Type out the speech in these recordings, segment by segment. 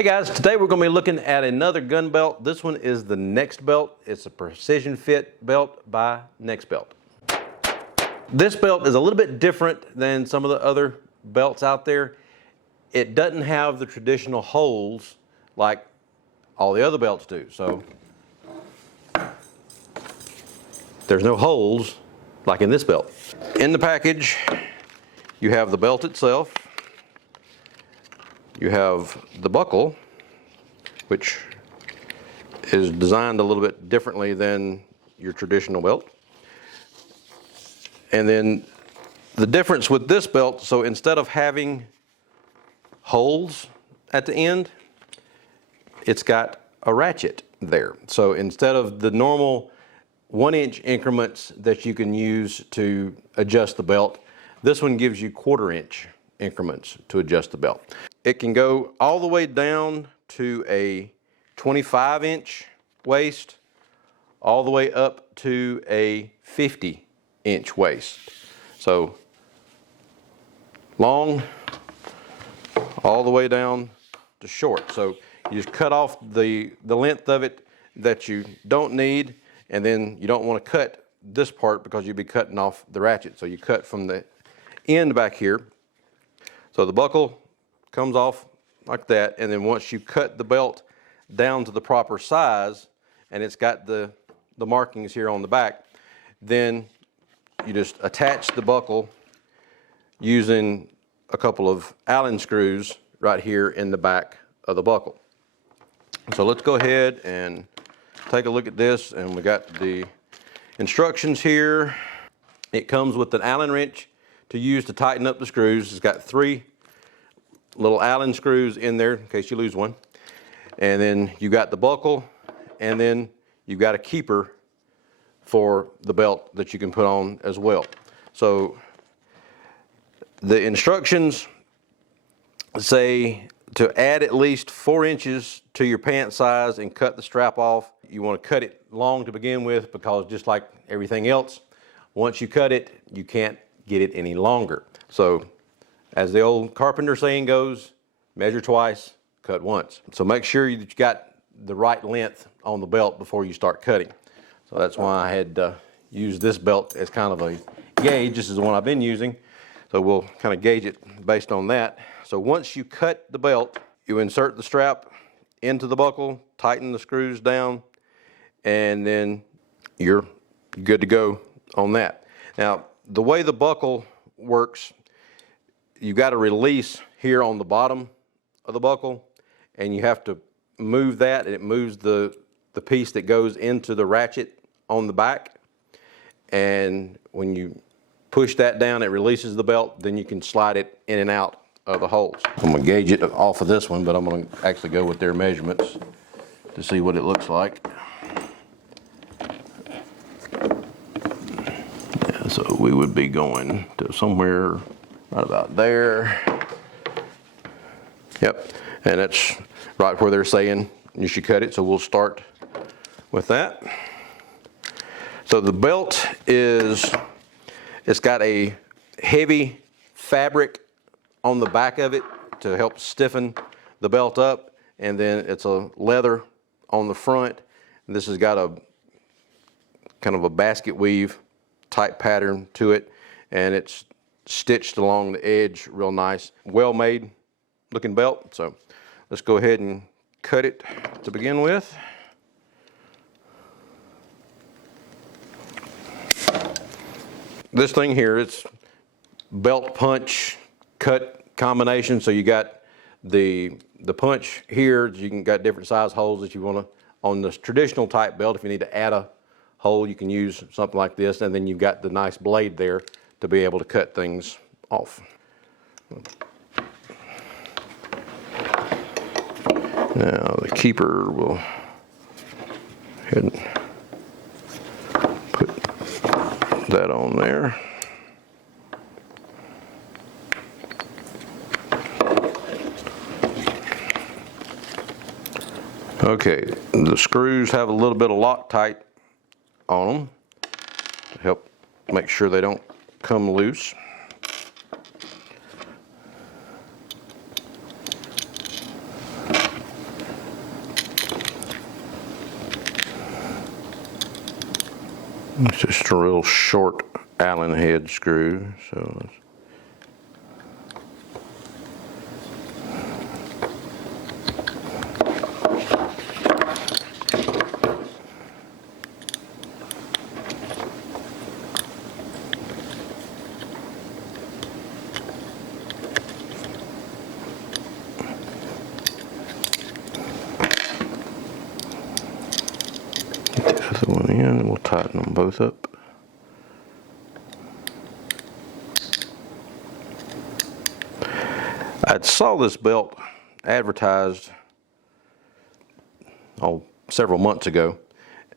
Hey guys, today we're going to be looking at another gun belt. This one is the Nexbelt. It's a precision fit belt by Nexbelt. This belt is a little bit different than some of the other belts out there. It doesn't have the traditional holes like all the other belts do. So there's no holes like in this belt. In the package, you have the belt itself. You have the buckle, which is designed a little bit differently than your traditional belt. And then the difference with this belt, so instead of having holes at the end, it's got a ratchet there. So instead of the normal 1-inch increments that you can use to adjust the belt, this one gives you 1/4-inch increments to adjust the belt. It can go all the way down to a 25-inch waist, all the way up to a 50-inch waist. So long, all the way down to short. So you just cut off the length of it that you don't need, and then you don't want to cut this part because you'll be cutting off the ratchet. So you cut from the end back here. So the buckle comes off like that, and then once you cut the belt down to the proper size, and it's got the markings here on the back, then you just attach the buckle using a couple of Allen screws right here in the back of the buckle. So let's go ahead and take a look at this, and we got the instructions here. It comes with an Allen wrench to use to tighten up the screws. It's got 3 little Allen screws in there in case you lose one. And then you got the buckle, and then you've got a keeper for the belt that you can put on as well. So the instructions say to add at least 4 inches to your pant size and cut the strap off. You want to cut it long to begin with, because just like everything else, once you cut it, you can't get it any longer. So as the old carpenter saying goes, measure twice, cut once. So make sure that you got the right length on the belt before you start cutting. So that's why I had used this belt as kind of a gauge. This is the one I've been using. So we'll kind of gauge it based on that. So once you cut the belt, you insert the strap into the buckle, tighten the screws down, and then you're good to go on that. Now, the way the buckle works, you've got a release here on the bottom of the buckle, and you have to move that, and it moves the piece that goes into the ratchet on the back. And when you push that down, it releases the belt, then you can slide it in and out of the holes. I'm gonna gauge it off of this one, but I'm gonna actually go with their measurements to see what it looks like. Yeah, so we would be going to somewhere right about there. Yep, and that's right where they're saying you should cut it, so we'll start with that. So the belt it's got a heavy fabric on the back of it to help stiffen the belt up, and then it's a leather on the front. And this has got a kind of a basket weave type pattern to it, and it's stitched along the edge real nice. Well made looking belt. So let's go ahead and cut it to begin with. This thing here, it's belt punch cut combination. So you got the punch here. You can got different size holes that you want to on this traditional type belt. If you need to add a hole, you can use something like this, and then you've got the nice blade there to be able to cut things off. Now the keeper will go ahead and put that on there. Okay, the screws have a little bit of Loctite on them to help make sure they don't come loose. It's just a real short Allen head screw. So get the other one in, and we'll tighten them both up. I saw this belt advertised several months ago,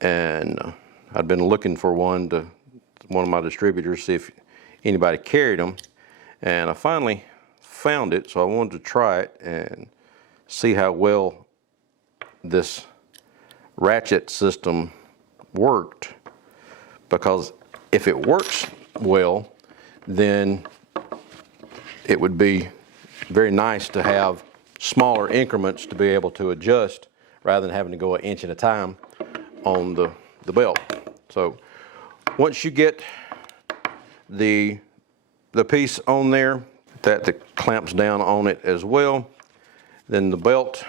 and I'd been looking for one of my distributors, see if anybody carried them, and I finally found it, so I wanted to try it and see how well this ratchet system worked, because if it works well, then it would be very nice to have smaller increments to be able to adjust rather than having to go an inch at a time on the belt. So once you get the piece on there that clamps down on it as well, then the belt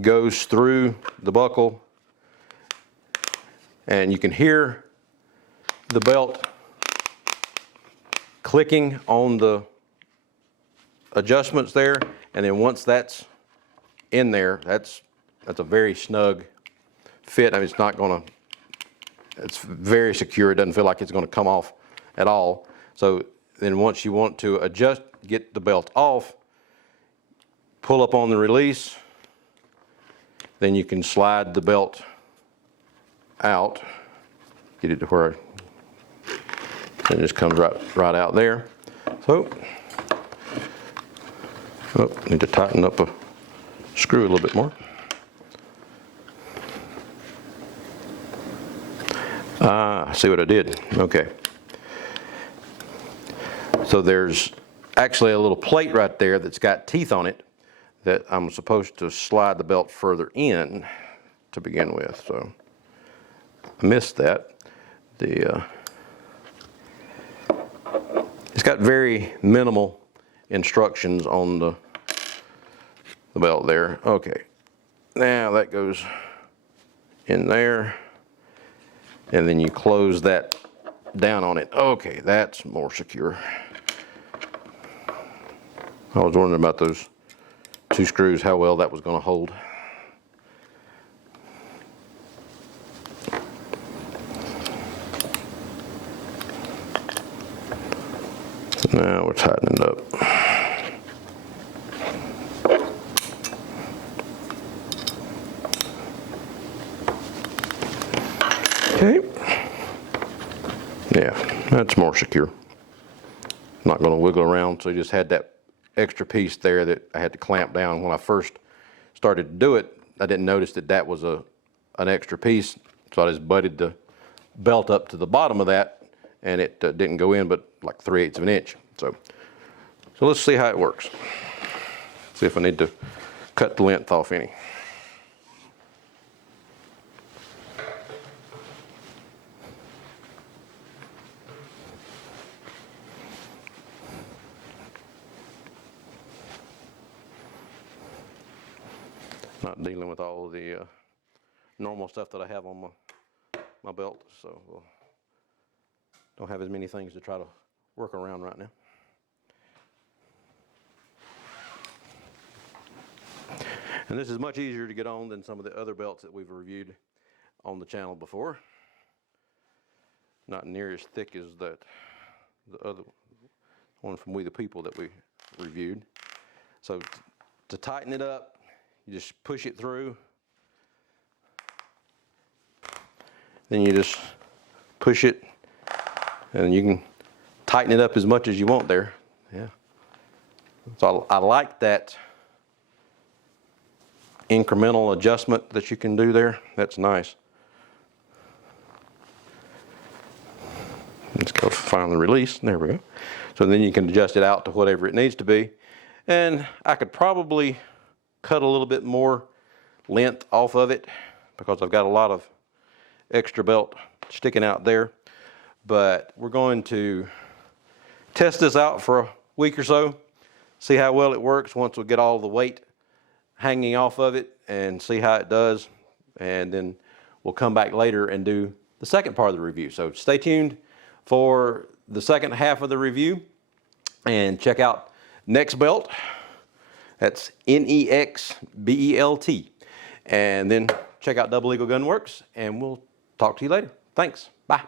goes through the buckle, and you can hear the belt clicking on the adjustments there, and then once that's in there, that's a very snug fit. I mean, it's very secure. It doesn't feel like it's going to come off at all. So then once you want to adjust, get the belt off, pull up on the release, then you can slide the belt out, get it to where it just comes right out there. So, need to tighten up a screw a little bit more. I see what I did. Okay. So there's actually a little plate right there that's got teeth on it that I'm supposed to slide the belt further in to begin with. So I missed that. It's got very minimal instructions on the belt there. Okay, now that goes in there, and then you close that down on it. Okay, that's more secure. I was wondering about those two screws, how well that was going to hold. So now we're tightening it up. Okay. Yeah, that's more secure. Not going to wiggle around, so you just had that extra piece there that I had to clamp down. When I first started to do it, I didn't notice that was an extra piece, so I just butted the belt up to the bottom of that, and it didn't go in but like 3/8 of an inch. So let's see how it works. See if I need to cut the length off any. Not dealing with all of the normal stuff that I have on my belt, so don't have as many things to try to work around right now. And this is much easier to get on than some of the other belts that we've reviewed on the channel before. Not near as thick as the other one from We the People that we reviewed. So to tighten it up, you just push it through. Then you just push it, and you can tighten it up as much as you want there. Yeah. So I like that incremental adjustment that you can do there. That's nice. Let's go find the release. There we go. So then you can adjust it out to whatever it needs to be. And I could probably cut a little bit more length off of it because I've got a lot of extra belt sticking out there. But we're going to test this out for a week or so, see how well it works once we get all the weight hanging off of it, and see how it does. And then we'll come back later and do the second part of the review. So stay tuned for the second half of the review, and check out Nexbelt. That's Nexbelt. And then check out Double Eagle Gun Works, and we'll talk to you later. Thanks. Bye.